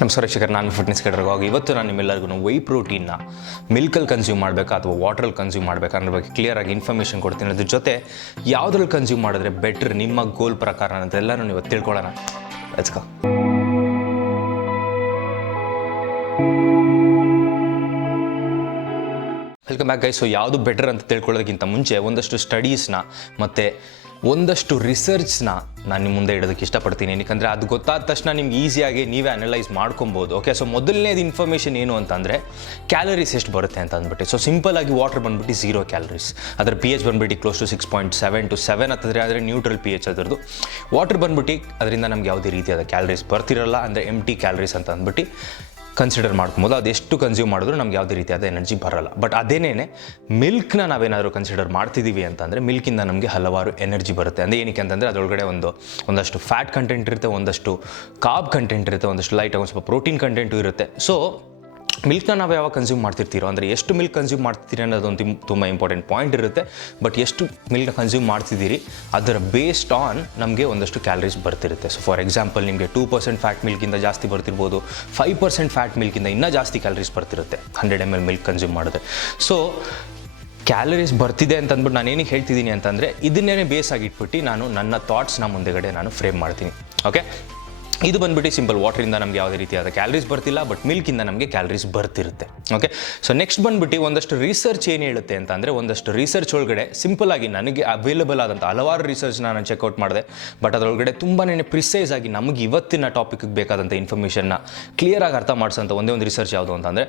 ನಮಸ್ಕಾರ ಶಿಖರ್, ನಾನು ಫಿಟ್ನೆಸ್ ಕೇಳರ್ಗಾಗಿ ಇವತ್ತು ನಾನು ನಿಮ್ಮೆಲ್ಲರಿಗೂ ವೈ ಪ್ರೋಟೀನ್ನ ಮಿಲ್ಕಲ್ಲಿ ಕನ್ಸ್ಯೂಮ್ ಮಾಡಬೇಕಾ ಅಥವಾ ವಾಟ್ರಲ್ಲಿ ಕನ್ಸ್ಯೂಮ್ ಮಾಡಬೇಕಾ ಅನ್ನೋ ಬಗ್ಗೆ ಕ್ಲಿಯರಾಗಿ ಇನ್ಫಾರ್ಮೇಷನ್ ಕೊಡ್ತೀನಿ. ಅದ್ರ ಜೊತೆ ಯಾವುದ್ರಲ್ಲಿ ಕನ್ಸ್ಯೂಮ್ ಮಾಡಿದ್ರೆ ಬೆಟ್ರ್ ನಿಮ್ಮ ಗೋಲ್ ಪ್ರಕಾರ ಅಂತ ಎಲ್ಲನೂ ಇವತ್ತು ತಿಳ್ಕೊಳ್ಳೋಣ. Let's go. Welcome back guys. So ಯಾವುದು ಬೆಟರ್ ಅಂತ ತಿಳ್ಕೊಳ್ಳೋದಕ್ಕಿಂತ ಮುಂಚೆ ಒಂದಷ್ಟು ಸ್ಟಡೀಸ್ನ ಮತ್ತು ಒಂದಷ್ಟು ರಿಸರ್ಚ್ನ ನಾನು ನಿಮ್ಮ ಮುಂದೆ ಇಡೋದಕ್ಕೆ ಇಷ್ಟಪಡ್ತೀನಿ. ಏನಕ್ಕೆ ಅದು ಗೊತ್ತಾದ ತಕ್ಷಣ ನಿಮ್ಗೆ ಈಸಿಯಾಗಿ ನೀವೇ ಅನಲೈಸ್ ಮಾಡ್ಕೊಬೋದು. ಓಕೆ, ಸೊ ಮೊದಲನೇದು ಇನ್ಫಾರ್ಮೇಷನ್ ಏನು ಅಂತಂದರೆ ಕ್ಯಾಲರೀಸ್ ಎಷ್ಟು ಬರುತ್ತೆ ಅಂತ ಅಂದ್ಬಿಟ್ಟು. ಸೊ ಸಿಂಪಲ್ ಆಗಿ ವಾಟರ್ ಬಂದ್ಬಿಟ್ಟು 0 ಕ್ಯಾಲರೀಸ್, ಅದರ ಪಿ ಎಚ್ ಬಂದ್ಬಿಟ್ಟು ಕ್ಲೋಸ್ ಟು 6.7 to 7 ಹತ್ತಿದ್ರೆ ಆದರೆ ನ್ಯೂಟ್ರಲ್ ಪಿ ಎಚ್ ಅದರದ್ದು. ವಾಟರ್ ಬಂದ್ಬಿಟ್ಟು ಅದರಿಂದ ನಮ್ಗೆ ಯಾವುದೇ ರೀತಿಯಾದ ಕ್ಯಾಲರೀಸ್ ಬರ್ತಿರಲ್ಲ, ಅಂದರೆ ಎಂಟಿ ಕ್ಯಾಲರೀಸ್ ಅಂತ ಅಂದ್ಬಿಟ್ಟು ಕನ್ಸಿಡರ್ ಮಾಡ್ಕೊಬೋದು. ಅದೆಷ್ಟು ಕನ್ಸ್ಯೂಮ್ ಮಾಡಿದ್ರು ನಮ್ಗೆ ಯಾವುದೇ ರೀತಿಯಾದ ಎನರ್ಜಿ ಬರಲ್ಲ. ಬಟ್ ಅದೇನೇ ಮಿಲ್ಕ್ನ ನಾವೇನಾದರೂ ಕನ್ಸಿಡರ್ ಮಾಡ್ತಿದ್ದೀವಿ ಅಂತಂದರೆ ಮಿಲ್ಕಿಂದ ನಮಗೆ ಹಲವಾರು ಎನರ್ಜಿ ಬರುತ್ತೆ. ಅಂದರೆ ಏನಕ್ಕೆ ಅಂತಂದರೆ ಅದರೊಳಗಡೆ ಒಂದಷ್ಟು ಫ್ಯಾಟ್ ಕಂಟೆಂಟ್ ಇರುತ್ತೆ, ಒಂದಷ್ಟು ಕಾರ್ಬ್ ಕಂಟೆಂಟ್ ಇರುತ್ತೆ, ಒಂದಷ್ಟು ಲೈಟ್ ಒಂದು ಸ್ವಲ್ಪ ಪ್ರೋಟೀನ್ ಕಂಟೆಂಟು ಇರುತ್ತೆ. ಸೊ ಮಿಲ್ಕ್ನ ನಾವು ಯಾವಾಗ ಕನ್ಸ್ಯೂಮ್ ಮಾಡ್ತಿರ್ತೀರೋ, ಅಂದರೆ ಎಷ್ಟು ಮಿಲ್ಕ್ ಕನ್ಸ್ಯೂಮ್ ಮಾಡ್ತಿದ್ದೀರಿ ಅನ್ನೋದೊಂದು ತುಂಬ ಇಂಪಾರ್ಟೆಂಟ್ ಪಾಯಿಂಟ್ ಇರುತ್ತೆ. ಬಟ್ ಎಷ್ಟು ಮಿಲ್ಕ್ನ ಕನ್ಸ್ಯೂಮ್ ಮಾಡ್ತಿದ್ದೀರಿ ಅದರ ಬೇಸ್ಡ್ ಆನ್ ನಮಗೆ ಒಂದಷ್ಟು ಕ್ಯಾಲರೀಸ್ ಬರ್ತಿರುತ್ತೆ. ಸೊ ಫಾರ್ ಎಕ್ಸಾಂಪಲ್ ನಿಮಗೆ 2% ಫ್ಯಾಟ್ ಮಿಲ್ಕಿಂದ ಜಾಸ್ತಿ ಬರ್ತಿರ್ಬೋದು, 5% ಫ್ಯಾಟ್ ಮಿಲ್ಕಿಂದ ಇನ್ನೂ ಜಾಸ್ತಿ ಕ್ಯಾಲರೀಸ್ ಬರ್ತಿರುತ್ತೆ 100 ml ಮಿಲ್ಕ್ ಕನ್ಸ್ಯೂಮ್ ಮಾಡಿದ್ರೆ. ಸೊ ಕ್ಯಾಲರೀಸ್ ಬರ್ತಿದೆ ಅಂತ ಅಂದ್ಬಿಟ್ಟು ನಾನು ಏನಕ್ಕೆ ಹೇಳ್ತಿದ್ದೀನಿ ಅಂತಂದರೆ ಇದನ್ನೇ ಬೇಸ್ ಆಗಿಟ್ಬಿಟ್ಟು ನಾನು ನನ್ನ ಥಾಟ್ಸ್ನ ಮುಂದೆಗಡೆ ನಾನು ಫ್ರೇಮ್ ಮಾಡ್ತೀನಿ. ಓಕೆ, ಇದು ಬಂದ್ಬಿಟ್ಟು ಸಿಂಪಲ್ ವಾಟರಿಂದ ನಮಗೆ ಯಾವುದೇ ರೀತಿಯಾದ ಕ್ಯಾಲರೀಸ್ ಬರ್ತಿಲ್ಲ, ಬಟ್ ಮಿಲ್ಕಿಂದ ನಮಗೆ ಕ್ಯಾಲರೀಸ್ ಬರ್ತಿರುತ್ತೆ. ಓಕೆ, ಸೊ ನೆಕ್ಸ್ಟ್ ಬಂದ್ಬಿಟ್ಟು ಒಂದಷ್ಟು ರಿಸರ್ಚ್ ಏನು ಹೇಳುತ್ತೆ ಅಂತ ಅಂದರೆ, ಒಂದಷ್ಟು ರಿಸರ್ಚ್ ಒಳಗಡೆ ಸಿಂಪಲ್ ಆಗಿ ನನಗೆ ಅವೈಲೇಬಲ್ ಆದಂಥ ಹಲವಾರು ರಿಸರ್ಚ್ನ ನಾನು ಚೆಕ್ಔಟ್ ಮಾಡಿದೆ. ಬಟ್ ಅದರೊಳಗಡೆ ತುಂಬಾ ಪ್ರಿಸೈಸ್ ಆಗಿ ನಮಗೆ ಇವತ್ತಿನ ಟಾಪಿಕ್ಗೆ ಬೇಕಾದಂಥ ಇನ್ಫಾರ್ಮೇಷನ್ನ ಕ್ಲಿಯರಾಗಿ ಅರ್ಥ ಮಾಡಿಸೋಂಥ ಒಂದೇ ಒಂದು ರಿಸರ್ಚ್ ಯಾವುದು ಅಂತಂದರೆ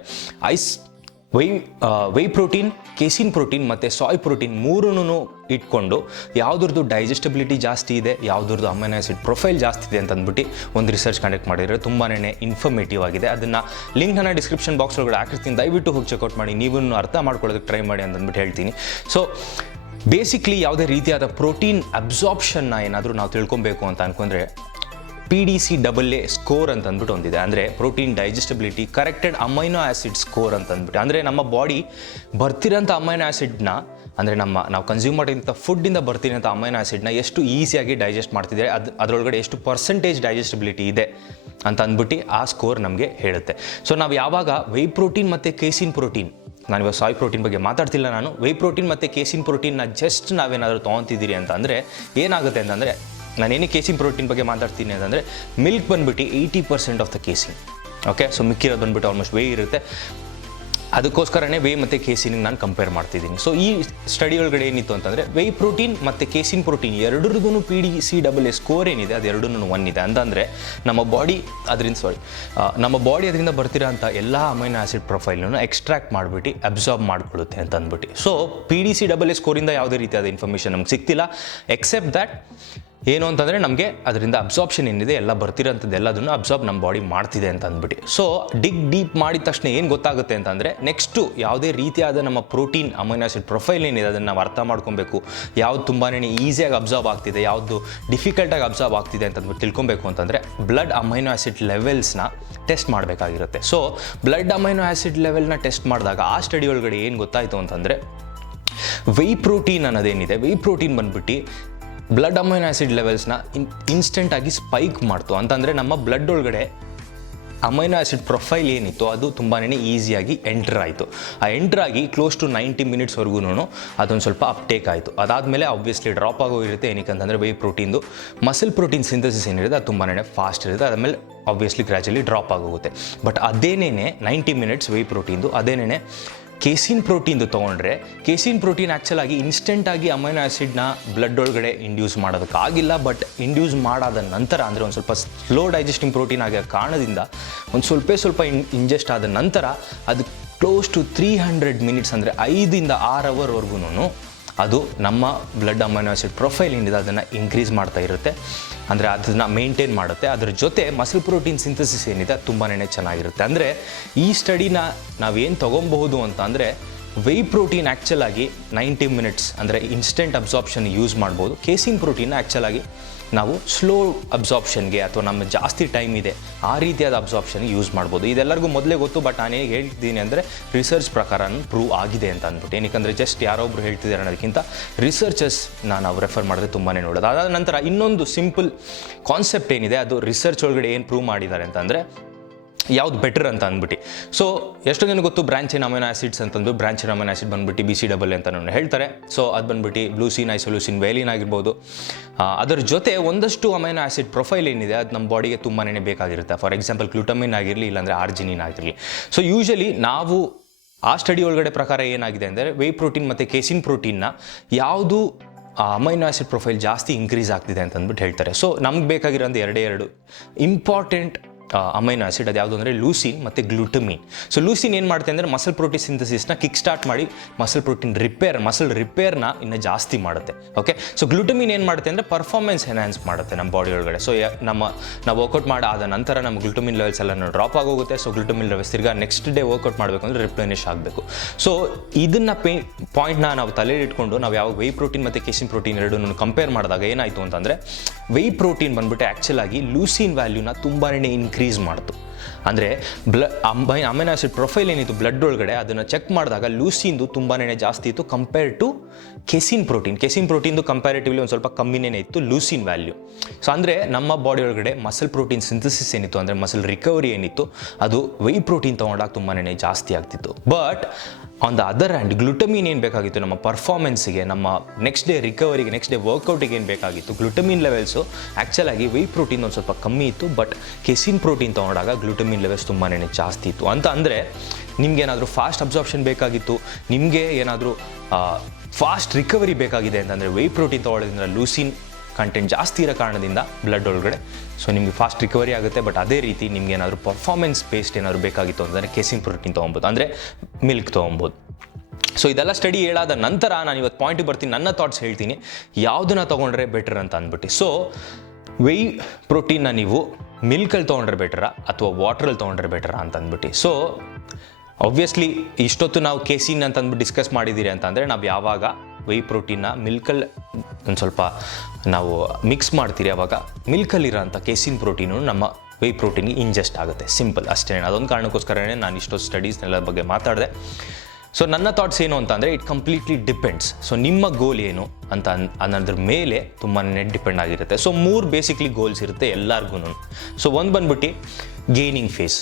ವೈ ಪ್ರೋಟೀನ್, ಕೇಸಿನ್ ಪ್ರೋಟೀನ್ ಮತ್ತು ಸಾಯ್ ಪ್ರೋಟೀನ್ ಮೂರನ್ನು ಇಟ್ಕೊಂಡು ಯಾವುದ್ರದ್ದು ಡೈಜೆಸ್ಟಬಿಲಿಟಿ ಜಾಸ್ತಿ ಇದೆ, ಯಾವುದ್ರದ್ದು ಅಮೈನೋ ಆಸಿಡ್ ಪ್ರೊಫೈಲ್ ಜಾಸ್ತಿ ಇದೆ ಅಂತ ಅಂದ್ಬಿಟ್ಟು ಒಂದು ರಿಸರ್ಚ್ ಕಂಡಕ್ಟ್ ಮಾಡಿದರೆ ತುಂಬಾ ಇನ್ಫಾರ್ಮೇಟಿವ್ ಆಗಿದೆ. ಅದನ್ನು ಲಿಂಕ್ನ ಡಿಸ್ಕ್ರಿಪ್ಷನ್ ಬಾಕ್ಸ್ ಒಳಗಡೆ ಹಾಕಿರ್ತೀನಿ, ದಯವಿಟ್ಟು ಹೋಗಿ ಚೆಕ್ಔಟ್ ಮಾಡಿ, ನೀವು ಅರ್ಥ ಮಾಡ್ಕೊಳ್ಳೋದಕ್ಕೆ ಟ್ರೈ ಮಾಡಿ ಅಂತ ಅಂದ್ಬಿಟ್ಟು ಹೇಳ್ತೀನಿ. ಸೊ ಬೇಸಿಕ್ಲಿ ಯಾವುದೇ ರೀತಿಯಾದ ಪ್ರೋಟೀನ್ ಅಬ್ಸಾರ್ಪ್ಷನ್ನ ಏನಾದರೂ ನಾವು ತಿಳ್ಕೊಬೇಕು ಅಂತ ಅಂದ್ಕೊಂಡ್ರೆ PDCAA ಸ್ಕೋರ್ ಅಂತ ಅಂದ್ಬಿಟ್ಟು ಒಂದಿದೆ. ಅಂದರೆ protein digestibility corrected amino acid score ಅಂತ ಅಂದ್ಬಿಟ್ಟು. ಅಂದರೆ ನಮ್ಮ ಬಾಡಿ ಬರ್ತಿರೋಂಥ ಅಮೈನೋ ಆ್ಯಸಿಡ್ನ, ಅಂದರೆ ನಾವು ಕನ್ಸ್ಯೂಮ್ ಮಾಡಿದಂಥ ಫುಡ್ಡಿಂದ ಬರ್ತಿರೋಂಥ ಅಮೈನೋ ಆ್ಯಸಿಡ್ನ ಎಷ್ಟು ಈಸಿಯಾಗಿ ಡೈಜೆಸ್ಟ್ ಮಾಡ್ತಿದ್ದಾರೆ, ಅದರೊಳಗಡೆ ಎಷ್ಟು ಪರ್ಸೆಂಟೇಜ್ ಡೈಜೆಸ್ಟಬಿಲಿಟಿ ಇದೆ ಅಂತ ಅಂದ್ಬಿಟ್ಟು ಆ ಸ್ಕೋರ್ ನಮಗೆ ಹೇಳುತ್ತೆ. ಸೊ ನಾವು ಯಾವಾಗ ವೈ ಪ್ರೋಟೀನ್ ಮತ್ತು ಕೇಸಿನ್ ಪ್ರೋಟೀನ್, ನಾನು ಇವಾಗ ಸಾಯ್ ಪ್ರೋಟೀನ್ ಬಗ್ಗೆ ಮಾತಾಡ್ತಿಲ್ಲ, ನಾನು ವೈ ಪ್ರೋಟೀನ್ ಮತ್ತು ಕೇಸಿನ್ ಪ್ರೋಟೀನ್ನ ಜಸ್ಟ್ ನಾವೇನಾದರೂ ತೊಗೊತಿದ್ದೀರಿ ಅಂತಂದರೆ ಏನಾಗುತ್ತೆ ಅಂತಂದರೆ, ನಾನೇನು ಕೇಸಿನ್ ಪ್ರೋಟೀನ್ ಬಗ್ಗೆ ಮಾತಾಡ್ತೀನಿ ಅಂತಂದರೆ ಮಿಲ್ಕ್ ಬಂದ್ಬಿಟ್ಟು 80% of the casein. Okay, so ಮಿಕ್ಕಿರೋದು ಬಂದ್ಬಿಟ್ಟು ಆಲ್ಮೋಸ್ಟ್ ವೇ ಇರುತ್ತೆ. ಅದಕ್ಕೋಸ್ಕರನೇ ವೇ ಮತ್ತು ಕೇಸಿನಿಗೆ ನಾನು ಕಂಪೇರ್ ಮಾಡ್ತಿದ್ದೀನಿ. ಸೊ ಈ ಸ್ಟಡಿ ಒಳಗಡೆ ಏನಿತ್ತು ಅಂತಂದರೆ ವೈ ಪ್ರೋಟೀನ್ ಮತ್ತು ಕೇಸಿನ್ ಪ್ರೋಟೀನ್ ಎರಡರದ್ದು PDCAA ಸ್ಕೋರ್ ಏನಿದೆ ಅದು ಎರಡೂ 1 ಇದೆ. ಅಂತಂದರೆ ನಮ್ಮ ಬಾಡಿ ಅದರಿಂದ ಬರ್ತಿರೋ ಅಂಥ ಎಲ್ಲ ಅಮೈನೋ ಆ್ಯಸಿಡ್ ಪ್ರೊಫೈಲನ್ನು ಎಕ್ಸ್ಟ್ರಾಕ್ಟ್ ಮಾಡಿಬಿಟ್ಟು ಅಬ್ಸಾರ್ಬ್ ಮಾಡ್ಕೊಳ್ಳುತ್ತೆ ಅಂತ ಅಂದ್ಬಿಟ್ಟು. ಸೊ PDCAA ಸ್ಕೋರಿಂದ ಯಾವುದೇ ರೀತಿಯಾದ ಇನ್ಫಾರ್ಮೇಷನ್ ನಮ್ಗೆ ಸಿಗ್ತಿಲ್ಲ, ಎಕ್ಸೆಪ್ಟ್ ದ್ಯಾಟ್ ಏನು ಅಂತಂದರೆ ನಮಗೆ ಅದರಿಂದ ಅಬ್ಸಾರ್ಪ್ಷನ್ ಏನಿದೆ ಎಲ್ಲ ಬರ್ತಿರೋಂಥದ್ದು ಎಲ್ಲದನ್ನು ಅಬ್ಸಾರ್ಬ್ ನಮ್ಮ ಬಾಡಿ ಮಾಡ್ತಿದೆ ಅಂತ ಅಂದ್ಬಿಟ್ಟು. ಸೊ ಡೀಪ್ ಮಾಡಿದ ತಕ್ಷಣ ಏನು ಗೊತ್ತಾಗುತ್ತೆ ಅಂತಂದರೆ ನೆಕ್ಸ್ಟು ಯಾವುದೇ ರೀತಿಯಾದ ನಮ್ಮ ಪ್ರೋಟೀನ್ ಅಮೈನೋ ಆಸಿಡ್ ಪ್ರೊಫೈಲ್ ಏನಿದೆ ಅದನ್ನು ನಾವು ಅರ್ಥ ಮಾಡ್ಕೊಬೇಕು. ಯಾವುದು ತುಂಬಾ ಈಸಿಯಾಗಿ ಅಬ್ಸಾರ್ಬ್ ಆಗ್ತಿದೆ, ಯಾವುದು ಡಿಫಿಕಲ್ಟಾಗಿ ಅಬ್ಸಾರ್ಬ್ ಆಗ್ತಿದೆ ಅಂತ ಅಂದ್ಬಿಟ್ಟು ತಿಳ್ಕೊಬೇಕು ಅಂತಂದರೆ ಬ್ಲಡ್ ಅಮೈನೋ ಆಸಿಡ್ ಲೆವೆಲ್ಸ್ನ ಟೆಸ್ಟ್ ಮಾಡಬೇಕಾಗಿರುತ್ತೆ. ಸೊ ಬ್ಲಡ್ ಅಮೈನೋ ಆಸಿಡ್ ಲೆವೆಲ್ನ ಟೆಸ್ಟ್ ಮಾಡಿದಾಗ ಆ ಸ್ಟಡಿ ಒಳಗಡೆ ಏನು ಗೊತ್ತಾಯಿತು ಅಂತಂದರೆ ವೈ ಪ್ರೋಟೀನ್ ಅನ್ನೋದೇನಿದೆ, ವೈ ಪ್ರೋಟೀನ್ ಬಂದ್ಬಿಟ್ಟು ಬ್ಲಡ್ ಅಮೈನೋ ಆಸಿಡ್ ಲೆವೆಲ್ಸ್ನ ಇನ್ಸ್ಟೆಂಟಾಗಿ ಸ್ಪೈಕ್ ಮಾಡ್ತು. ಅಂತಂದರೆ ನಮ್ಮ ಬ್ಲಡ್ ಒಳಗಡೆ ಅಮೈನೋ ಆಸಿಡ್ ಪ್ರೊಫೈಲ್ ಏನಿತ್ತು ಅದು ತುಂಬಾ ಈಸಿಯಾಗಿ ಎಂಟರ್ ಆಯಿತು. ಆ ಎಂಟರ್ ಆಗಿ ಕ್ಲೋಸ್ ಟು 90 ಮಿನಿಟ್ಸ್ವರೆಗೂ ಅದೊಂದು ಸ್ವಲ್ಪ ಅಪ್ಟೇಕ್ ಆಯಿತು. ಅದಾದಮೇಲೆ ಆಬ್ವಿಯಸ್ಲಿ ಡ್ರಾಪ್ ಆಗೋಗಿರುತ್ತೆ. ಏನಕ್ಕೆ ಅಂತಂದರೆ ವೈ ಪ್ರೋಟೀನ್ದು ಮಸಲ್ ಪ್ರೋಟೀನ್ ಸಿಂಥಸಿಸ್ ಏನಿರುತ್ತೆ ಅದು ತುಂಬಾ ಫಾಸ್ಟ್ ಇರುತ್ತೆ. ಅದಾದಮೇಲೆ ಆಬ್ವಿಯಸ್ಲಿ ಗ್ರ್ಯಾಜುಲಿ ಡ್ರಾಪ್ ಆಗೋಗುತ್ತೆ. ಬಟ್ ಅದೇನೇ 90 ಮಿನಿಟ್ಸ್ ವೈ ಪ್ರೋಟೀನ್ದು, ಅದೇನೇ ಕೇಸಿನ್ ಪ್ರೋಟೀನ್ದು ತೊಗೊಂಡ್ರೆ ಕೇಸಿನ್ ಪ್ರೋಟೀನ್ ಆ್ಯಕ್ಚುಲಾಗಿ ಇನ್ಸ್ಟೆಂಟಾಗಿ ಅಮೈನೋ ಆ್ಯಸಿಡ್ನ ಬ್ಲಡ್ ಒಳಗಡೆ ಇಂಡ್ಯೂಸ್ ಮಾಡೋದಕ್ಕಾಗಿಲ್ಲ. ಬಟ್ ಇಂಡ್ಯೂಸ್ ಮಾಡಾದ ನಂತರ, ಅಂದರೆ ಒಂದು ಸ್ವಲ್ಪ ಸ್ಲೋ ಡೈಜೆಸ್ಟಿಂಗ್ ಪ್ರೋಟೀನ್ ಆಗೋ ಕಾರಣದಿಂದ ಒಂದು ಸ್ವಲ್ಪ ಇಂಜೆಸ್ಟ್ ಆದ ನಂತರ ಅದು ಕ್ಲೋಸ್ ಟು 300 ಮಿನಿಟ್ಸ್, ಅಂದರೆ 5 ಇಂದ 6 ಅವರ್ವರೆಗೂ ಅದು ನಮ್ಮ ಬ್ಲಡ್ ಅಮೈನೋ ಆಸಿಡ್ ಪ್ರೊಫೈಲ್ ಏನಿದೆ ಅದನ್ನು ಇನ್ಕ್ರೀಸ್ ಮಾಡ್ತಾ ಇರುತ್ತೆ, ಅಂದರೆ ಅದನ್ನು ಮೇಂಟೈನ್ ಮಾಡುತ್ತೆ. ಅದ್ರ ಜೊತೆ ಮಸಲ್ ಪ್ರೋಟೀನ್ ಸಿಂಥಸಿಸ್ ಏನಿದೆ ತುಂಬಾ ಚೆನ್ನಾಗಿರುತ್ತೆ. ಅಂದರೆ ಈ ಸ್ಟಡಿನ ನಾವೇನು ತೊಗೊಬಹುದು ಅಂತ ಅಂದರೆ ವೈ ಪ್ರೋಟೀನ್ ಆ್ಯಕ್ಚುಲಾಗಿ 90 ಮಿನಿಟ್ಸ್ ಅಂದರೆ ಇನ್ಸ್ಟೆಂಟ್ ಅಬ್ಸಾರ್ಪ್ಷನ್ ಯೂಸ್ ಮಾಡ್ಬೋದು. ಕೇಸಿನ್ ಪ್ರೋಟೀನ್ ಆ್ಯಕ್ಚುಲಾಗಿ ನಾವು ಸ್ಲೋ ಅಬ್ಸಾರ್ಪ್ಷನ್ಗೆ ಅಥವಾ ನಮ್ಮ ಜಾಸ್ತಿ ಟೈಮ್ ಇದೆ ಆ ರೀತಿಯಾದ ಅಬ್ಸಾರ್ಪ್ಷನ್ಗೆ ಯೂಸ್ ಮಾಡ್ಬೋದು. ಇದೆಲ್ಲರಿಗೂ ಮೊದಲೇ ಗೊತ್ತು, ಬಟ್ ನಾನು ಹೇಗೆ ಹೇಳ್ತಿದ್ದೀನಿ ಅಂದರೆ ರಿಸರ್ಚ್ ಪ್ರಕಾರ ಪ್ರೂವ್ ಆಗಿದೆ ಅಂತ ಅಂದ್ಬಿಟ್ಟು. ಏನಕ್ಕೆ ಜಸ್ಟ್ ಯಾರೊಬ್ರು ಹೇಳ್ತಿದ್ದಾರೆ ಅನ್ನೋದಕ್ಕಿಂತ ರಿಸರ್ಚರ್ಸ್ ನಾವು ರೆಫರ್ ಮಾಡಿದ್ರೆ ತುಂಬಾ ನೋಡೋದು. ಅದಾದ ನಂತರ ಇನ್ನೊಂದು ಸಿಂಪಲ್ ಕಾನ್ಸೆಪ್ಟ್ ಏನಿದೆ, ಅದು ರಿಸರ್ಚ್ ಒಳಗಡೆ ಏನು ಪ್ರೂವ್ ಮಾಡಿದ್ದಾರೆ ಅಂತಂದರೆ ಯಾವ್ದು ಬೆಟರ್ ಅಂತ ಅಂದ್ಬಿಟ್ಟು. ಸೊ ಎಷ್ಟೋ ಜನ ಗೊತ್ತು ಬ್ರಾಂಚಿನ್ ಅಮೈನೋ ಆಸಿಡ್ಸ್ ಅಂತಂದು. ಬ್ರಾಂಚಿನ್ ಅಮೈನೋ ಆಸಿಡ್ ಬಂದ್ಬಿಟ್ಟು BCAA ಅಂತ ಹೇಳ್ತಾರೆ. ಸೊ ಅದು ಬಂದ್ಬಿಟ್ಟು ಬ್ಲೂಸಿನ್, ಐಸೋಲ್ಯೂಸಿನ್, ವೇಲಿನ್ ಆಗಿರ್ಬೋದು. ಅದರ ಜೊತೆ ಒಂದಷ್ಟು ಅಮೈನೋ ಆಸಿಡ್ ಪ್ರೊಫೈಲ್ ಏನಿದೆ ಅದು ನಮ್ಮ ಬಾಡಿಗೆ ತುಂಬಾ ಬೇಕಾಗಿರುತ್ತೆ. ಫಾರ್ ಎಕ್ಸಾಂಪಲ್ ಗ್ಲುಟಮಿನ್ ಆಗಿರಲಿ, ಇಲ್ಲಾಂದರೆ ಆರ್ಜಿನಿನ್ ಆಗಿರಲಿ. ಸೊ ಯೂಶಲಿ ನಾವು ಆ ಸ್ಟಡಿ ಒಳಗಡೆ ಪ್ರಕಾರ ಏನಾಗಿದೆ ಅಂದರೆ ವೇ ಪ್ರೋಟೀನ್ ಮತ್ತು ಕೇಸಿನ್ ಪ್ರೋಟೀನ್ನ ಯಾವುದು ಅಮೈನೋ ಆಸಿಡ್ ಪ್ರೊಫೈಲ್ ಜಾಸ್ತಿ ಇನ್ಕ್ರೀಸ್ ಆಗ್ತಿದೆ ಅಂತ ಅಂದ್ಬಿಟ್ಟು ಹೇಳ್ತಾರೆ. ಸೊ ನಮ್ಗೆ ಬೇಕಾಗಿರೋದು ಎರಡು ಇಂಪಾರ್ಟೆಂಟ್ ಅಮೈನೋ ಆಸಿಡ್. ಅದು ಯಾವುದು ಅಂದರೆ ಲೂಸಿನ್ ಮತ್ತು ಗ್ಲುಟಮಿನ್. ಸೊ ಲೂಸಿನ್ ಏನು ಮಾಡುತ್ತೆ ಅಂದರೆ ಮಸಲ್ ಪ್ರೋಟೀನ್ ಸಿಂಥಸಿಸ್ನ ಕಿಕ್ ಸ್ಟಾರ್ಟ್ ಮಾಡಿ ಮಸಲ್ ರಿಪೇರ್ನ ಇನ್ನೂ ಜಾಸ್ತಿ ಮಾಡುತ್ತೆ. ಓಕೆ, ಸೊ ಗ್ಲುಟಮಿನ್ ಏನು ಮಾಡುತ್ತೆ ಅಂದರೆ ಪರ್ಫಾರ್ಮೆನ್ಸ್ ಎನ್ಹಾನ್ಸ್ ಮಾಡುತ್ತೆ ನಮ್ಮ ಬಾಡಿ ಒಳಗಡೆ. ಸೊ ನಾವು ವರ್ಕೌಟ್ ಆದ ನಂತರ ನಮ್ಮ ಗ್ಲುಟಮಿನ್ ಲೆವೆಲ್ಸ್ ಎಲ್ಲ ಡ್ರಾಪ್ ಆಗೋಗುತ್ತೆ. ಸೊ ಗ್ಲುಟಮಿನ್ ಲೆವೆಲ್ಸ್ ತಿರ್ಗಾ ನೆಕ್ಸ್ಟ್ ಡೇ ವರ್ಕೌಟ್ ಮಾಡಬೇಕು ಅಂದರೆ ರಿಪ್ಲೆನಿಶ್ ಆಗಬೇಕು. ಸೊ ಇದನ್ನು ಪಾಯಿಂಟ್ನ ನಾವು ತಲೆಯಲ್ಲಿ ಇಟ್ಕೊಂಡು ನಾವು ಯಾವಾಗ ವೈ ಪ್ರೋಟೀನ್ ಮತ್ತು ಕೇಸಿನ್ ಪ್ರೋಟೀನ್ ಎರಡನ್ನೂ ಕಂಪೇರ್ ಮಾಡಿದಾಗ ಏನಾಯಿತು ಅಂತಂದರೆ ವೈ ಪ್ರೋಟೀನ್ ಬಂದ್ಬಿಟ್ಟು ಆ್ಯಕ್ಚುಲ್ ಆಗಿ ಲೂಸಿನ್ ವ್ಯಾಲ್ಯೂನ ತುಂಬಾ ಇನ್ಕ್ರೀಸ್ ಮಾಡ್ತು. ಅಂದರೆ ಅಮೈನೋ ಆಸಿಡ್ ಪ್ರೊಫೈಲ್ ಏನಿತ್ತು ಬ್ಲಡ್ ಒಳಗಡೆ ಅದನ್ನು ಚೆಕ್ ಮಾಡಿದಾಗ ಲೂಸಿನ್ದು ತುಂಬಾ ಜಾಸ್ತಿ ಇತ್ತು ಕಂಪೇರ್ ಟು ಕೆಸಿನ್ ಪ್ರೋಟೀನ್ದು ಕಂಪ್ಯಾರಿಟಿವ್ಲಿ ಒಂದು ಸ್ವಲ್ಪ ಕಮ್ಮಿನೇ ಇತ್ತು ಲೂಸಿನ್ ವ್ಯಾಲ್ಯೂ. ಸೊ ಅಂದರೆ ನಮ್ಮ ಬಾಡಿ ಒಳಗಡೆ ಮಸಲ್ ಪ್ರೋಟೀನ್ ಸಿಂಥಸಿಸ್ ಏನಿತ್ತು ಅಂದರೆ ಮಸಲ್ ರಿಕವರಿ ಏನಿತ್ತು ಅದು ವೈ ಪ್ರೋಟೀನ್ ತೊಗೊಂಡಾಗ ತುಂಬಾ ಜಾಸ್ತಿ ಆಗ್ತಿತ್ತು. But on the other hand glutamine ಏನು ಬೇಕಾಗಿತ್ತು ನಮ್ಮ ಪರ್ಫಾರ್ಮೆನ್ಸ್ಗೆ, ನಮ್ಮ ನೆಕ್ಸ್ಟ್ ಡೇ ರಿಕವರಿಗೆ, ನೆಕ್ಸ್ಟ್ ಡೇ ವರ್ಕೌಟಿಗೆ ಏನು ಬೇಕಾಗಿತ್ತು ಗ್ಲುಟಮಿನ್ ಲೆವೆಲ್ಸು ಆ್ಯಕ್ಚುಲಾಗಿ ವೈ ಪ್ರೋಟೀನ್ ಒಂದು ಸ್ವಲ್ಪ ಕಮ್ಮಿ ಇತ್ತು. ಬಟ್ ಕೆಸಿನ್ ಪ್ರೋಟೀನ್ ತೊಗೊಂಡಾಗ ಗ್ಲುಟಮಿನ್ ಲೆವೆಲ್ಸ್ ತುಂಬಾ ಜಾಸ್ತಿ ಇತ್ತು. ಅಂತ ಅಂದರೆ ನಿಮಗೇನಾದರೂ ಫಾಸ್ಟ್ ಅಬ್ಸಾರ್ಪ್ಷನ್ ಬೇಕಾಗಿತ್ತು, ನಿಮಗೆ ಏನಾದರೂ ಫಾಸ್ಟ್ ರಿಕವರಿ ಬೇಕಾಗಿದೆ ಅಂತಂದರೆ ವೈ ಪ್ರೋಟೀನ್ ತೊಗೊಳ್ಳೋದ್ರಿಂದ ಲೂಸಿನ್ ಕಂಟೆಂಟ್ ಜಾಸ್ತಿ ಇರೋ ಕಾರಣದಿಂದ ಬ್ಲಡ್ ಒಳಗಡೆ ಸೊ ನಿಮಗೆ ಫಾಸ್ಟ್ ರಿಕವರಿ ಆಗುತ್ತೆ. ಬಟ್ ಅದೇ ರೀತಿ ನಿಮ್ಗೆ ಏನಾದರೂ ಪರ್ಫಾರ್ಮೆನ್ಸ್ ಬೇಸ್ಡ್ ಏನಾದರೂ ಬೇಕಾಗಿತ್ತು ಅಂತಂದರೆ ಕೆಸಿನ್ ಪ್ರೋಟೀನ್ ತೊಗೊಬೋದು, ಅಂದರೆ ಮಿಲ್ಕ್ ತೊಗೊಬೋದು. ಸೊ ಇದೆಲ್ಲ ಸ್ಟಡಿ ಹೇಳಾದ ನಂತರ ನಾನು ಇವತ್ತು ಪಾಯಿಂಟಿಗೆ ಬರ್ತೀನಿ, ನನ್ನ ಥಾಟ್ಸ್ ಹೇಳ್ತೀನಿ ಯಾವುದನ್ನ ತೊಗೊಂಡ್ರೆ ಬೆಟರ್ ಅಂತ ಅಂದ್ಬಿಟ್ಟು. ಸೊ ವೈ ಪ್ರೋಟೀನ್ನ ನೀವು ಮಿಲ್ಕಲ್ಲಿ ತೊಗೊಂಡ್ರೆ ಬೆಟರಾ ಅಥವಾ ವಾಟ್ರಲ್ಲಿ ತೊಗೊಂಡ್ರೆ ಬೆಟರಾ ಅಂತ ಅಂದ್ಬಿಟ್ಟು. ಸೊ ಆಬ್ವಿಯಸ್ಲಿ ಇಷ್ಟೊತ್ತು ನಾವು ಕೇಸಿನ್ ಅಂತ ಅಂದ್ಬಿಟ್ಟು ಡಿಸ್ಕಸ್ ಮಾಡಿದ್ದೀರಿ ಅಂತಂದರೆ ನಾವು ಯಾವಾಗ ವೈ ಪ್ರೋಟೀನ್ನ ಮಿಲ್ಕಲ್ಲಿ ಒಂದು ಸ್ವಲ್ಪ ನಾವು ಮಿಕ್ಸ್ ಮಾಡ್ತೀರಿ ಆವಾಗ ಮಿಲ್ಕಲ್ಲಿರೋಂಥ ಕೇಸಿನ್ ಪ್ರೋಟೀನು ನಮ್ಮ ವೈ ಪ್ರೋಟೀನ್ಗೆ ಇಂಜೆಸ್ಟ್ ಆಗುತ್ತೆ. ಸಿಂಪಲ್ ಅಷ್ಟೇ. ಅದೊಂದು ಕಾರಣಕ್ಕೋಸ್ಕರನೇ ನಾನು ಇಷ್ಟೊಂದು ಸ್ಟಡೀಸ್ನೆಲ್ಲ ಬಗ್ಗೆ ಮಾತಾಡಿದೆ. ಸೊ ನನ್ನ ಥಾಟ್ಸ್ ಏನು ಅಂತ ಅಂದರೆ ಇಟ್ ಕಂಪ್ಲೀಟ್ಲಿ ಡಿಪೆಂಡ್ಸ್. ಸೊ ನಿಮ್ಮ ಗೋಲ್ ಏನು ಅಂತ ಅನ್ನೋದ್ರ ಮೇಲೆ ತುಂಬಾ ಡಿಪೆಂಡ್ ಆಗಿರುತ್ತೆ. ಸೊ 3 ಬೇಸಿಕ್ಲಿ ಗೋಲ್ಸ್ ಇರುತ್ತೆ ಎಲ್ಲರಿಗೂ. ಸೊ ಒಂದು ಬಂದ್ಬಿಟ್ಟು ಗೇನಿಂಗ್ ಫೇಸ್.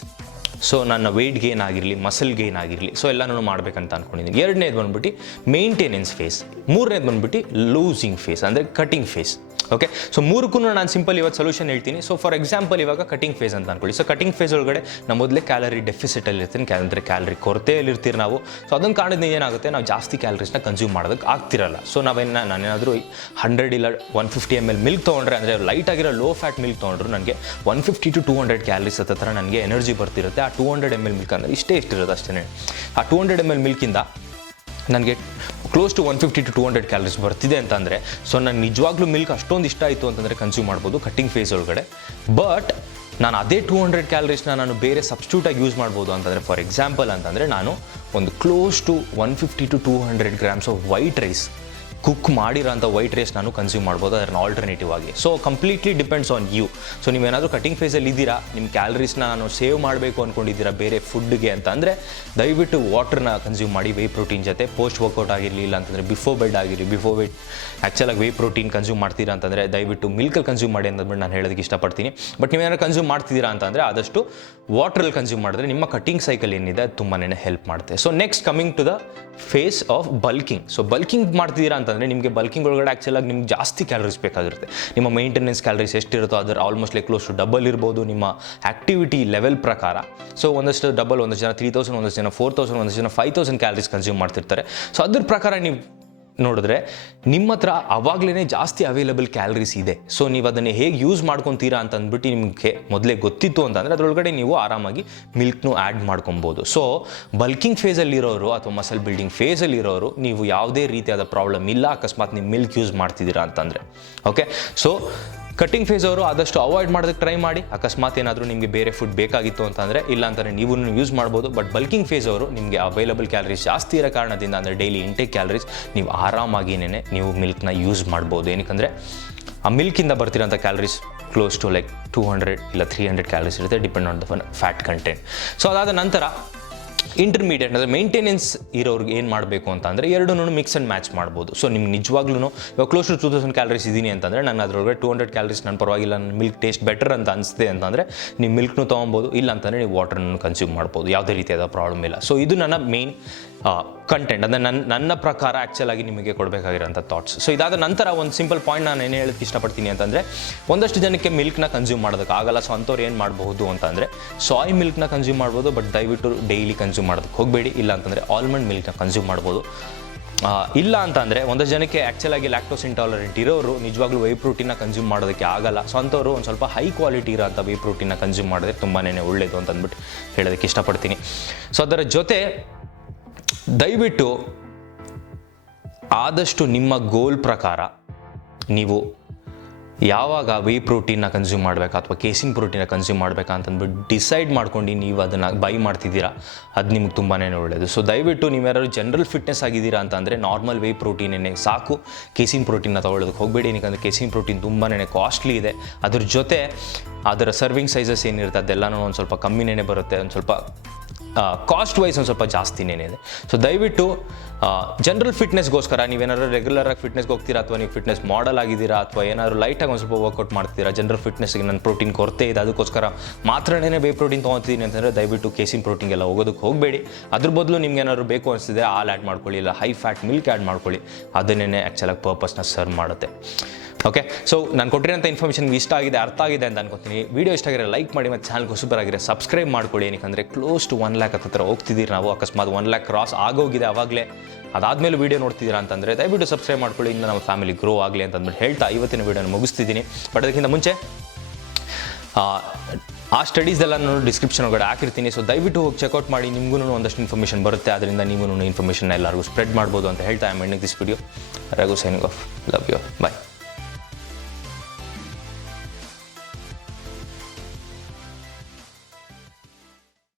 ಸೊ ನನ್ನ ವೆಯ್ಟ್ ಗೇನ್ ಆಗಿರಲಿ, ಮಸಲ್ ಗೇನ್ ಆಗಿರಲಿ, ಸೊ ಎಲ್ಲನೂ ಮಾಡಬೇಕಂತ ಅಂದ್ಕೊಂಡಿದ್ದೀನಿ. ಎರಡನೇದು ಬಂದ್ಬಿಟ್ಟು ಮೇಂಟೆನೆನ್ಸ್ ಫೇಸ್. ಮೂರನೇದು ಬಂದ್ಬಿಟ್ಟು ಲೂಸಿಂಗ್ ಫೇಸ್ ಅಂದರೆ ಕಟಿಂಗ್ ಫೇಸ್. ಓಕೆ, ಸೊ ಮೂರಕ್ಕೂ ನಾನು ಸಿಂಪಲ್ ಇವತ್ತು ಸೊಲ್ಯೂಷನ್ ಹೇಳ್ತೀನಿ. ಸೊ ಫಾರ್ ಎಕ್ಸಾಂಪಲ್ ಇವಾಗ ಕಟಿಂಗ್ ಫೇಸ್ ಅಂತ ಅನ್ಕೊಳ್ಳಿ. ಸೊ ಕಟಿಂಗ್ ಫೇಸ್ ಒಳಗಡೆ ನಾವು ಮೊದಲೇ ಕ್ಯಾಲರಿ ಡೆಫಿಸಿಟಲ್ಲಿ ಇರ್ತೀನಿ, ಅಂದರೆ ಕ್ಯಾಲರಿ ಕೊರತೆಯಲ್ಲಿರ್ತೀರಿ ನಾವು. ಸೊ ಅದೊಂದು ಕಾರಣದಿಂದ ಏನಾಗುತ್ತೆ, ನಾವು ಜಾಸ್ತಿ ಕ್ಯಾಲರೀಸ್ನ ಕನ್ಸ್ಯೂಮ್ ಮಾಡೋದಕ್ಕೆ ಆಗ್ತಿರಲ್ಲ. ಸೊ ನಾನೇನಾದರೂ 100 ಇಲ್ಲ 150 ml ಮಿಲ್ಕ್ ತೊಗೊಂಡ್ರೆ, ಅಂದರೆ ಲೈಟ್ ಆಗಿರೋ ಲೋ ಫ್ಯಾಟ್ ಮಿಲ್ಕ್ ತೊಗೊಂಡ್ರು ನನಗೆ 150 to 200 ಕ್ಯಾಲರೀಸ್ ಹತ್ರ ನನಗೆ ಎನರ್ಜಿ ಬರ್ತಿರುತ್ತೆ. ಆ 200 ml ಮಿಲ್ಕ್ ಅಂದರೆ ಇಷ್ಟಿರುತ್ತೆ ಅಷ್ಟೇ. ಆ 200 ml ಮಿಲ್ಕಿಂದ ನನಗೆ ಕ್ಲೋಸ್ ಟು 150 to 200 ಕ್ಯಾಲರೀಸ್ ಬರ್ತಿದೆ ಅಂತಂದರೆ ಸೊ ನನಗೆ ನಿಜವಾಗ್ಲೂ ಮಿಲ್ಕ್ ಅಷ್ಟೊಂದು ಇಷ್ಟ ಆಯಿತು ಅಂತಂದರೆ ಕನ್ಸ್ಯೂಮ್ ಮಾಡ್ಬೋದು ಕಟ್ಟಿಂಗ್ ಫೇಸ್ ಒಳಗಡೆ. ಬಟ್ ನಾನು ಅದೇ 200 ಕ್ಯಾಲರೀಸ್ನ ನಾನು ಬೇರೆ ಸಬ್ಸ್ಟಿಟ್ಯೂಟಾಗಿ ಯೂಸ್ ಮಾಡ್ಬೋದು ಅಂತಂದರೆ, ಫಾರ್ ಎಕ್ಸಾಂಪಲ್ ಅಂತಂದರೆ ನಾನು ಒಂದು close to 150 to 200 grams of white rice, cook ಮಾಡಿರೋಂಥ ವೈಟ್ ರೈಸ್ ನಾನು ಕನ್ಸ್ಯೂಮ್ ಮಾಡ್ಬೋದು ಅದನ್ನ ಆಲ್ಟರ್ನೇಟಿವ್ ಆಗಿ. So completely depends on you. So ನೀವೇನಾದರೂ ಕಟಿಂಗ್ ಫೇಸಲ್ಲಿ ಇದ್ದೀರಾ, ನಿಮ್ಮ ಕ್ಯಾಲರೀಸ್ನ ನಾನು ಸೇವ್ ಮಾಡಬೇಕು ಅಂದ್ಕೊಂಡಿದ್ದೀರಾ ಬೇರೆ ಫುಡ್ಗೆ ಅಂತ ಅಂದರೆ ದಯವಿಟ್ಟು ವಾಟರ್ನ ಕನ್ಸ್ಯೂಮ್ ಮಾಡಿ ವೇ ಪ್ರೋಟೀನ್ ಜೊತೆ. ಪೋಸ್ಟ್ ವರ್ಕೌಟ್ ಆಗಿರಲಿ, ಇಲ್ಲ ಅಂತಂದರೆ ಬಿಫೋರ್ ಬೆಡ್ ಆಗಿರಲಿ, ಬಿಫೋರ್ ವೇಟ್ ಆ್ಯಕ್ಚುಲಾಗಿ ವೇ ಪ್ರೋಟೀನ್ ಕನ್ಸ್ಯೂಮ್ ಮಾಡ್ತೀರಾ ಅಂತಂದರೆ ದಯವಿಟ್ಟು ಮಿಲ್ಕಲ್ಲಿ ಕನ್ಸ್ಯೂಮ್ ಮಾಡಿ ಅಂತಂದ್ಬಿಟ್ಟು ನಾನು ಹೇಳೋದಕ್ಕೆ ಇಷ್ಟಪಡ್ತೀನಿ. ಬಟ್ ನೀವೇನಾದ್ರು ಕನ್ಸ್ಯೂಮ್ ಮಾಡ್ತಿದ್ದೀರಾ ಅಂತಂದರೆ ಆದಷ್ಟು ವಾಟ್ರಲ್ಲಿ ಕನ್ಸ್ಯೂಮ್ ಮಾಡಿದ್ರೆ ನಿಮ್ಮ ಕಟಿಂಗ್ ಸೈಕಲ್ ಏನಿದೆ ಅದು ತುಂಬಾ ಹೆಲ್ಪ್ ಮಾಡುತ್ತೆ. So next coming to the phase of bulking. So bulking ಮಾಡ್ತಿದ್ದೀರಾ ಅಂತಂದರೆ ನಿಮಗೆ ಬಲ್ಕಿಂಗ್ ಒಳಗಡೆ ಆ್ಯಕ್ಚುಲಾಗಿ ನಿಮ್ಗೆ ಜಾಸ್ತಿ ಕ್ಯಾಲರೀಸ್ ಬೇಕಾಗಿರುತ್ತೆ. ನಿಮ್ಮ ಮೇಂಟೆನೆನ್ಸ್ ಕ್ಯಾಲರೀಸ್ ಎಷ್ಟಿರುತ್ತೋ ಅದರ almost like close to double ಇರ್ಬೋದು ನಿಮ್ಮ ಆ್ಯಕ್ಟಿವಿಟಿ ಲೆವೆಲ್ ಪ್ರಕಾರ. ಸೊ ಒಂದಷ್ಟು ಡಬಲ್, ಒಂದಷ್ಟು ಜನ 3000, ಒಂದಷ್ಟು ಜನ 4000, ಒಂದಷ್ಟು ಜನ 5000 ಕ್ಯಾಲರೀಸ್ ಕನ್ಸ್ಯೂಮ್ ಮಾಡ್ತಿರ್ತಾರೆ. ಸೊ ಅದ್ರ ಪ್ರಕಾರ ನೀವು ನೋಡಿದ್ರೆ ನಿಮ್ಮ ಹತ್ರ ಅವಾಗಲೇ ಜಾಸ್ತಿ ಅವೈಲಬಲ್ ಕ್ಯಾಲರೀಸ್ ಇದೆ. ಸೊ ನೀವು ಅದನ್ನು ಹೇಗೆ ಯೂಸ್ ಮಾಡ್ಕೊತೀರಾ ಅಂತ ಅಂದ್ಬಿಟ್ಟು ನಿಮಗೆ ಮೊದಲೇ ಗೊತ್ತಿತ್ತು ಅಂತಂದರೆ ಅದರೊಳಗಡೆ ನೀವು ಆರಾಮಾಗಿ ಮಿಲ್ಕ್ನು ಆ್ಯಡ್ ಮಾಡ್ಕೊಬೋದು. ಸೊ ಬಲ್ಕಿಂಗ್ ಫೇಸಲ್ಲಿರೋರು ಅಥವಾ ಮಸಲ್ ಬಿಲ್ಡಿಂಗ್ ಫೇಸಲ್ಲಿರೋರು ನೀವು ಯಾವುದೇ ರೀತಿಯಾದ ಪ್ರಾಬ್ಲಮ್ ಇಲ್ಲ ಅಕಸ್ಮಾತ್ ನೀವು ಮಿಲ್ಕ್ ಯೂಸ್ ಮಾಡ್ತಿದ್ದೀರಾ ಅಂತಂದರೆ. ಓಕೆ, ಸೊ ಕಟ್ಟಿಂಗ್ ಫೇಸ್ ಅವರು ಆದಷ್ಟು ಅವಾಯ್ಡ್ ಮಾಡೋದಕ್ಕೆ ಟ್ರೈ ಮಾಡಿ. ಅಕಸ್ಮಾತ್ ಏನಾದರೂ ನಿಮಗೆ ಬೇರೆ ಫುಡ್ ಬೇಕಾಗಿತ್ತು ಅಂತಂದರೆ ಇಲ್ಲ ಅಂತಂದರೆ ನೀವು ಯೂಸ್ ಮಾಡ್ಬೋದು. ಬಟ್ ಬಲ್ಕಿಂಗ್ ಫೇಸ್ ಅವರು ನಿಮಗೆ ಅವೈಲಬಲ್ ಕ್ಯಾಲರೀಸ್ ಜಾಸ್ತಿ ಇರೋ ಕಾರಣದಿಂದ, ಅಂದರೆ ಡೈಲಿ ಇಂಟೇಕ್ ಕ್ಯಾಲರೀಸ್, ನೀವು ಆರಾಮಾಗಿನೇ ನೀವು ಮಿಲ್ಕ್ನ ಯೂಸ್ ಮಾಡ್ಬೋದು. ಏನಕ್ಕೆ ಆ ಮಿಲ್ಕಿಂದ ಬರ್ತಿರೋಂಥ ಕ್ಯಾಲರೀಸ್ ಕ್ಲೋಸ್ ಟು ಲೈಕ್ 200 ಇಲ್ಲ 300 ಕ್ಯಾಲರೀಸ್ ಇರುತ್ತೆ, depend on the fat content. So ಅದಾದ ನಂತರ ಇಂಟರ್ಮೀಡಿಯೇಟ್ ಅಂದರೆ ಮೇಂಟೆನೆನ್ಸ್ ಇರೋರಿಗೆ ಏನು ಮಾಡಬೇಕು ಅಂತ ಅಂದರೆ ಎರಡೂ ಮಿಕ್ಸ್ ಆ್ಯಂಡ್ ಮ್ಯಾಚ್ ಮಾಡ್ಬೋದು. ಸೊ ನಿಮ್ಗೆ ನಿಜವಾಗ್ಲೂ ಇವಾಗ ಕ್ಲೋಸ್ ಟು 2000 ಕ್ಯಾಲರೀಸ್ ಇದ್ದೀನಿ ಅಂತಂದರೆ ನಾನು ಅದರೊಳಗೆ 200 ಕ್ಯಾಲರೀಸ್ ನನ್ನ ಪರವಾಗಿಲ್ಲ, ನನ್ನ ಮಿಲ್ಕ್ ಟೇಸ್ಟ್ ಬೆಟರ್ ಅಂತ ಅನಿಸುತ್ತೆ ಅಂತಂದರೆ ನೀವು ಮಿಲ್ಕ್ನು ತೊಗೊಬೋದು, ಇಲ್ಲ ಅಂತಂದರೆ ನೀವು ವಾಟರ್ನ ಕನ್ಸ್ಯೂಮ್ ಮಾಡ್ಬೋದು, ಯಾವುದೇ ರೀತಿಯಾದ ಪ್ರಾಬ್ಲಮ್ ಇಲ್ಲ. ಸೊ ಇದು ನನ್ನ ಮೇನ್ ಕಂಟೆಂಟ್, ಅಂದರೆ ನನ್ನ ಪ್ರಕಾರ ಆ್ಯಕ್ಚುಲಾಗಿ ನಿಮಗೆ ಕೊಡಬೇಕಾಗಿರೋಂಥ ಥಾಟ್ಸ್. ಸೊ ಇದಾದ ನಂತರ ಒಂದು ಸಿಂಪಲ್ ಪಾಯಿಂಟ್ ನಾನು ಏನು ಹೇಳೋಕ್ಕೆ ಇಷ್ಟಪಡ್ತೀನಿ ಅಂತಂದರೆ, ಒಂದಷ್ಟು ಜನಕ್ಕೆ ಮಿಲ್ಕ್ನ ಕನ್ಸ್ಯೂಮ್ ಮಾಡೋದಕ್ಕಾಗಲ್ಲ. ಸೊ ಅಂಥವ್ರು ಏನು ಮಾಡಬಹುದು ಅಂತಂದರೆ ಸಾಯ್ ಮಿಲ್ಕ್ನ ಕನ್ಸ್ಯೂಮ್ ಮಾಡ್ಬೋದು, ಬಟ್ ದಯವಿಟ್ಟು ಡೈಲಿ ಕನ್ಸ್ಯೂಮ್ ಮಾಡೋದಕ್ಕೆ ಹೋಗಬೇಡಿ. ಇಲ್ಲ ಅಂತಂದರೆ ಆಲ್ಮಂಡ್ ಮಿಲ್ಕ್ನ ಕನ್ಸ್ಯೂಮ್ ಮಾಡ್ಬೋದು. ಇಲ್ಲ ಅಂತಂದರೆ ಒಂದಷ್ಟು ಜನಕ್ಕೆ ಆ್ಯಕ್ಚುಲಾಗಿ ಲ್ಯಾಕ್ಟೋಸ್ ಇಂಟಾಲರೆಂಟ್ ಇರೋರು ನಿಜವಾಗ್ಲೂ ವೈ ಪ್ರೋಟೀನ್ನ ಕನ್ಸ್ಯೂಮ್ ಮಾಡೋದಕ್ಕೆ ಆಗಲ್ಲ. ಸೊ ಅಂಥವ್ರು ಒಂದು ಸ್ವಲ್ಪ ಹೈ ಕ್ವಾಲಿಟಿ ಇರೋಂಥ ವೈ ಪ್ರೋಟೀನ್ನ ಕನ್ಸ್ಯೂಮ್ ಮಾಡಿದ್ರೆ ತುಂಬಾ ಒಳ್ಳೆಯದು ಅಂತ ಅಂದ್ಬಿಟ್ಟು ಹೇಳೋದಕ್ಕೆ ಇಷ್ಟಪಡ್ತೀನಿ. ಸೊ ಅದರ ಜೊತೆ ದಯವಿಟ್ಟು ಆದಷ್ಟು ನಿಮ್ಮ ಗೋಲ್ ಪ್ರಕಾರ ನೀವು ಯಾವಾಗ ವೇ ಪ್ರೋಟೀನ್ನ ಕನ್ಸ್ಯೂಮ್ ಮಾಡಬೇಕಾ ಅಥವಾ ಕೇಸಿನ್ ಪ್ರೋಟೀನ ಕನ್ಸ್ಯೂಮ್ ಮಾಡಬೇಕಾ ಅಂತಂದ್ಬಿಟ್ಟು ಡಿಸೈಡ್ ಮಾಡ್ಕೊಂಡು ನೀವು ಅದನ್ನು ಬೈ ಮಾಡ್ತಿದ್ದೀರಾ, ಅದು ನಿಮ್ಗೆ ತುಂಬಾ ಒಳ್ಳೆಯದು. ಸೊ ದಯವಿಟ್ಟು ನೀವು ಯಾರು ಜನರಲ್ ಫಿಟ್ನೆಸ್ ಆಗಿದ್ದೀರಾ ಅಂತಂದರೆ ನಾರ್ಮಲ್ ವೇ ಪ್ರೋಟೀನೇ ಸಾಕು, ಕೇಸಿನ್ ಪ್ರೋಟೀನ್ನ ತೊಗೊಳ್ಳೋದಕ್ಕೆ ಹೋಗಬೇಡಿ. ಏನಕ್ಕೆ ಕೇಸಿನ್ ಪ್ರೋಟೀನ್ ತುಂಬಾ ಕಾಸ್ಟ್ಲಿ ಇದೆ. ಅದ್ರ ಜೊತೆ ಅದರ ಸರ್ವಿಂಗ್ ಸೈಜಸ್ ಏನಿರುತ್ತೆ ಅದೆಲ್ಲನೂ ಒಂದು ಸ್ವಲ್ಪ ಕಮ್ಮಿನೇ ಬರುತ್ತೆ, ಒಂದು ಸ್ವಲ್ಪ ಕಾಸ್ಟ್ ವೈಸ್ ಒಂದು ಸ್ವಲ್ಪ ಜಾಸ್ತಿನೇ ಇದೆ. ಸೊ ದಯವಿಟ್ಟು ಜನರಲ್ ಫಿಟ್ನೆಸ್ಗೋಸ್ಕರ ನೀವೇನಾದ್ರು ರೆಗ್ಯುಲರಾಗಿ ಫಿಟ್ನೆಸ್ಗೆ ಹೋಗ್ತೀರಾ ಅಥವಾ ನೀವು ಫಿಟ್ನೆಸ್ ಮಾಡಲ್ ಆಗಿದ್ದೀರಾ ಅಥವಾ ಏನಾದ್ರು ಲೈಟಾಗಿ ಒಂದು ಸ್ವಲ್ಪ ವರ್ಕೌಟ್ ಮಾಡ್ತೀರಾ, ಜನರಲ್ ಫಿಟ್ನೆಸ್ಗೆ ನನ್ನ ಪ್ರೋಟೀನ್ ಕೊರತೆ ಇದೆ ಅದಕ್ಕೋಸ್ಕರ ಮಾತ್ರನೇ ವೇ ಪ್ರೋಟೀನ್ ತೊಗೊತೀನಿ ಅಂತಂದರೆ ದಯವಿಟ್ಟು ಕೇಸಿನ್ ಪ್ರೋಟೀನ್ಗೆಲ್ಲ ಹೋಗೋದಕ್ಕೆ ಹೋಗಬೇಡಿ. ಅದ್ರ ಬದಲು ನಿಮ್ಗೆ ಏನಾದ್ರು ಬೇಕು ಅನಿಸ್ತಿದೆ ಹಾಲು ಆ್ಯಡ್ ಮಾಡ್ಕೊಳ್ಳಿ, ಇಲ್ಲ ಹೈ ಫ್ಯಾಟ್ ಮಿಲ್ಕ್ ಆ್ಯಡ್ ಮಾಡ್ಕೊಳ್ಳಿ, ಅದನ್ನೇ ಆ್ಯಕ್ಚುಲಾಗಿ ಪರ್ಪಸ್ನ ಸರ್ವ್ ಮಾಡುತ್ತೆ. ಓಕೆ, ಸೊ ನಾನು ಕೊಟ್ಟಿರೋಂಥ ಇನ್ಫಾರ್ಮೇಷನ್ ಇಷ್ಟ ಆಗಿದೆ, ಅರ್ಥ ಆಗಿದೆ ಅಂತ ಅನ್ಕೋತೀನಿ. ವಿಡಿಯೋ ಇಷ್ಟ ಆಗಿರೋ ಲೈಕ್ ಮಾಡಿ, ಮತ್ತು ಚಾನಲ್ಗೆ ಹೊಸಬರಾಗಿರೋ ಸಬ್ಸ್ಕ್ರೈಬ್ ಮಾಡ್ಕೊಳ್ಳಿ. ಏನಕ್ಕೆ ಕ್ಲೋಸ್ ಟು 1 lakh ಹತ್ತಿರ ಹೋಗ್ತಿದ್ದೀರಿ ನಾವು. ಅಕಸ್ಮಾತ್ 1 lakh ಕ್ರಾಸ್ ಆಗೋಗಿದೆ ಆವಾಗಲೇ, ಅದಾದಮೇಲೆ ವೀಡಿಯೋ ನೋಡ್ತಿದ್ದೀರಾ ಅಂತಂದರೆ ದಯವಿಟ್ಟು ಸಬ್ಸ್ಕ್ರೈಬ್ ಮಾಡ್ಕೊಳ್ಳಿ, ಇನ್ನು ನಮ್ಮ ಫ್ಯಾಮಿಲಿ ಗ್ರೋ ಆಗಲಿ ಅಂತ ಅಂದ್ಬಿಟ್ಟು ಹೇಳ್ತಾ ಇವತ್ತಿನ ವೀಡಿಯೋನ ಮುಗಿಸ್ತಿದ್ದೀನಿ. ಬಟ್ ಅದಕ್ಕಿಂತ ಮುಂಚೆ ಆ ಸ್ಟಡೀಸ್ದೆಲ್ಲ ನಾನು ಡಿಸ್ಕ್ರಿಪ್ಷನ್ ಒಳಗಡೆ ಹಾಕಿರ್ತೀನಿ. ಸೊ ದಯವಿಟ್ಟು ಹೋಗಿ ಚೆಕ್ಔಟ್ ಮಾಡಿ, ನಿಮಗೂ ಒಂದಷ್ಟು ಇನ್ಫಾರ್ಮೇಷನ್ ಬರುತ್ತೆ, ಅದರಿಂದ ನೀವು ಇನ್ಫಾರ್ಮೇಷನ್ ಎಲ್ಲರಿಗೂ ಸ್ಪ್ರೆಡ್ ಮಾಡ್ಬೋದು ಅಂತ ಹೇಳ್ತಾ I am ending this video. Raghu signing off. Love you. Bye.